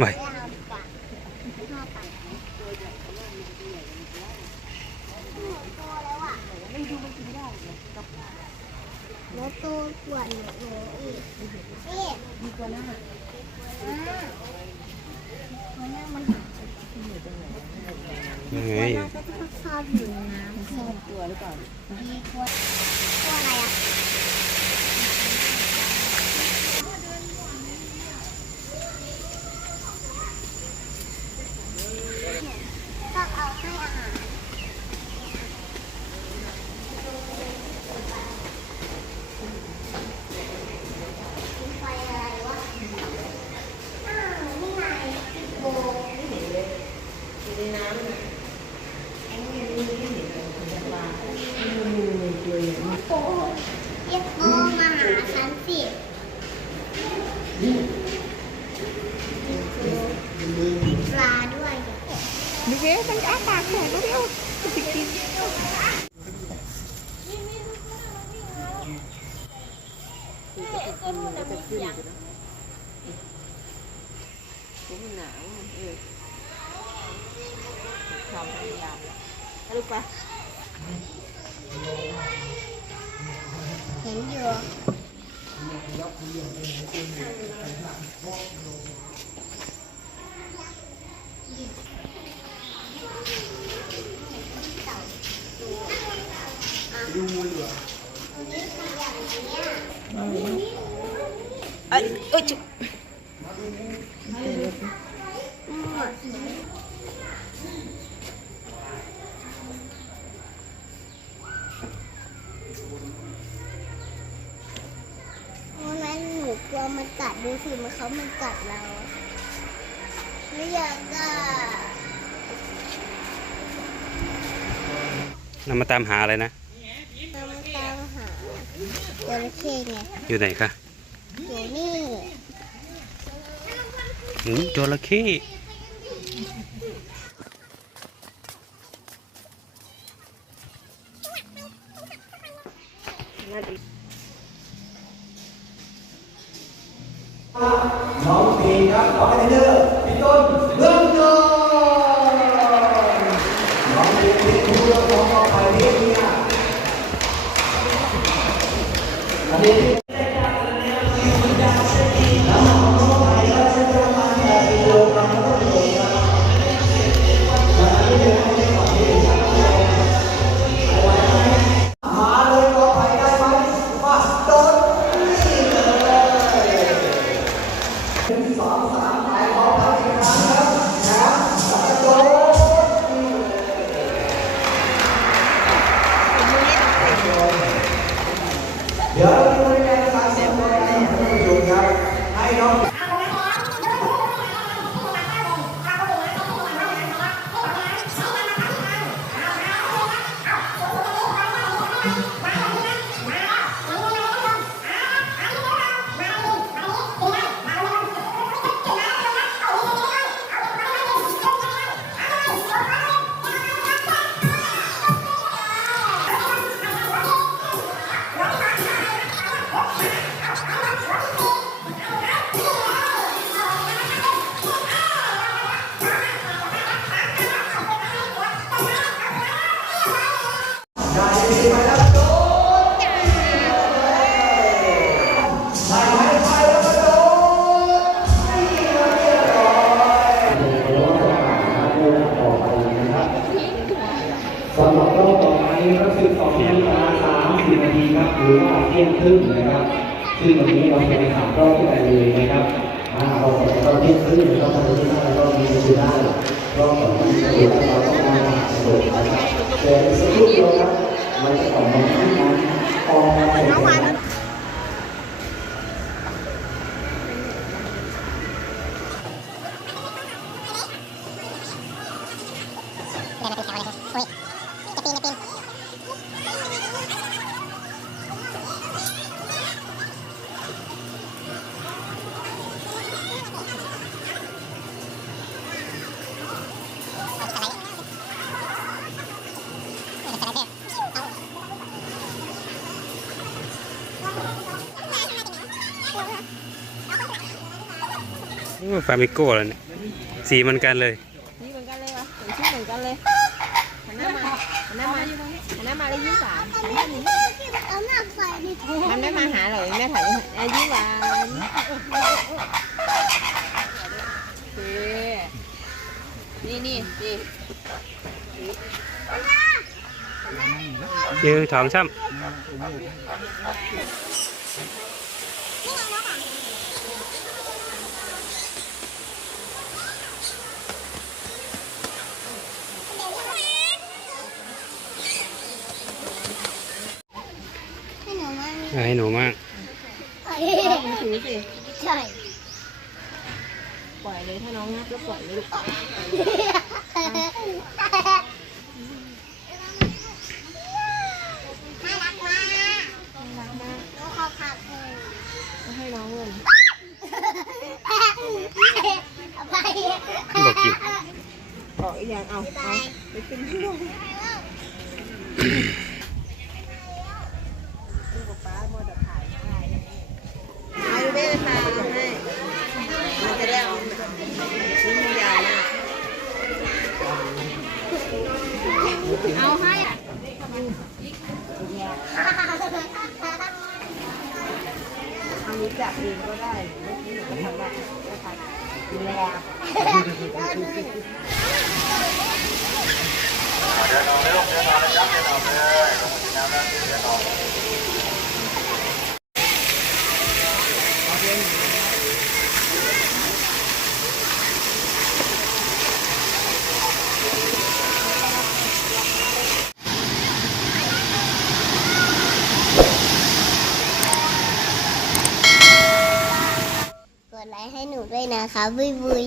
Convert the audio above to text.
ไว้เอาดีกว่าชอบปั่นตัวใหญ่ตัวแล้วอะไม่ดูมันกินได้แล้วตัวกวนหนูอีกนี่ดีกว่านั้นอะมันน่ามันหายังไงน่าจะชอบอยู่ในน้ำชอบตัวหรือเปล่าดีกว่าตัวอะไรอะก็เอาให้อาหาร ไฟอะไรวะ อ้าว นี่ไงสิบโมงโอ้ยเรียกโม มาหาฉันสิปลาด้วยดูเว้ยมันอ้าปากแข็งแล้วเร็วมันจะกินมันหนาวเออความพยายามแล้วเอาลูกไป เอ้ยเอ้ยจุ๊บ วันนั้นหนูกลัว มันกัดดูสิมันเขามันกัดเราไม่อยากอะนำมาตามหาอะไรนะเรามาตามหาจระเข้ไงอยู่ไหนคะอยู่นี่หืมจระเข้น้ ปีครับขอให้เดอร์พี่ต้นเรื่องเงินน้องปีเป็นผู้เรื่องของเราไปนี่เนี่ยอันนี้ ทีครับหรือว่าเที่ยงครึ่งนะครับ ซึ่งวันนี้เราจะไปถามรอบที่ไหนเลยนะครับอ่าเราจะต้องเที่ยงครึ่งนะครับวันนี้ถ้าเรามีดูได้รอบต่อไปเราต้องมาหาสนุกนะครับแต่สักครู่เดียวครับมันจะออกมาที่นั้นออกมาเป็นเโอ้ยจะปีนจะปีน ฟามิโก้แล้วเนี่ยสีเหมือนกันเลยนี่เหมือนกันเลยวะเหมือนชื่อเหมือนกันเลยหันหน้ามาหันหน้ามาหันหน้ามาเลยยิ้มหวานหันหน้าหนีเอาหน้าใส่ดิมันไม่มาหาเลยแม่ถ่ายอะยิ้มหวานโอเคนี่นี่นี่ยืนถองช่ำ ให้หนูมา เอา ให้หนูมากถือสิใช่ปล่อยเลยถ้าน้องงับแล้วปล่อยเลยลูกน่ารักมากน่ารักมากน้องขอผักเลยให้น้องเงินเอาไปบอกกินออกอีกอย่างเอาเอาไปกินที่โรงเอาไปเลยค่ะเอาให้มันจะได้เอาชิ้นยาวมาก เอาให้ เอานี้ จับเองก็ได้ไม่กินก็ทำได้ก็ทำแล้วกดไลค์ให้หนูด้วย นะคะบุยบุย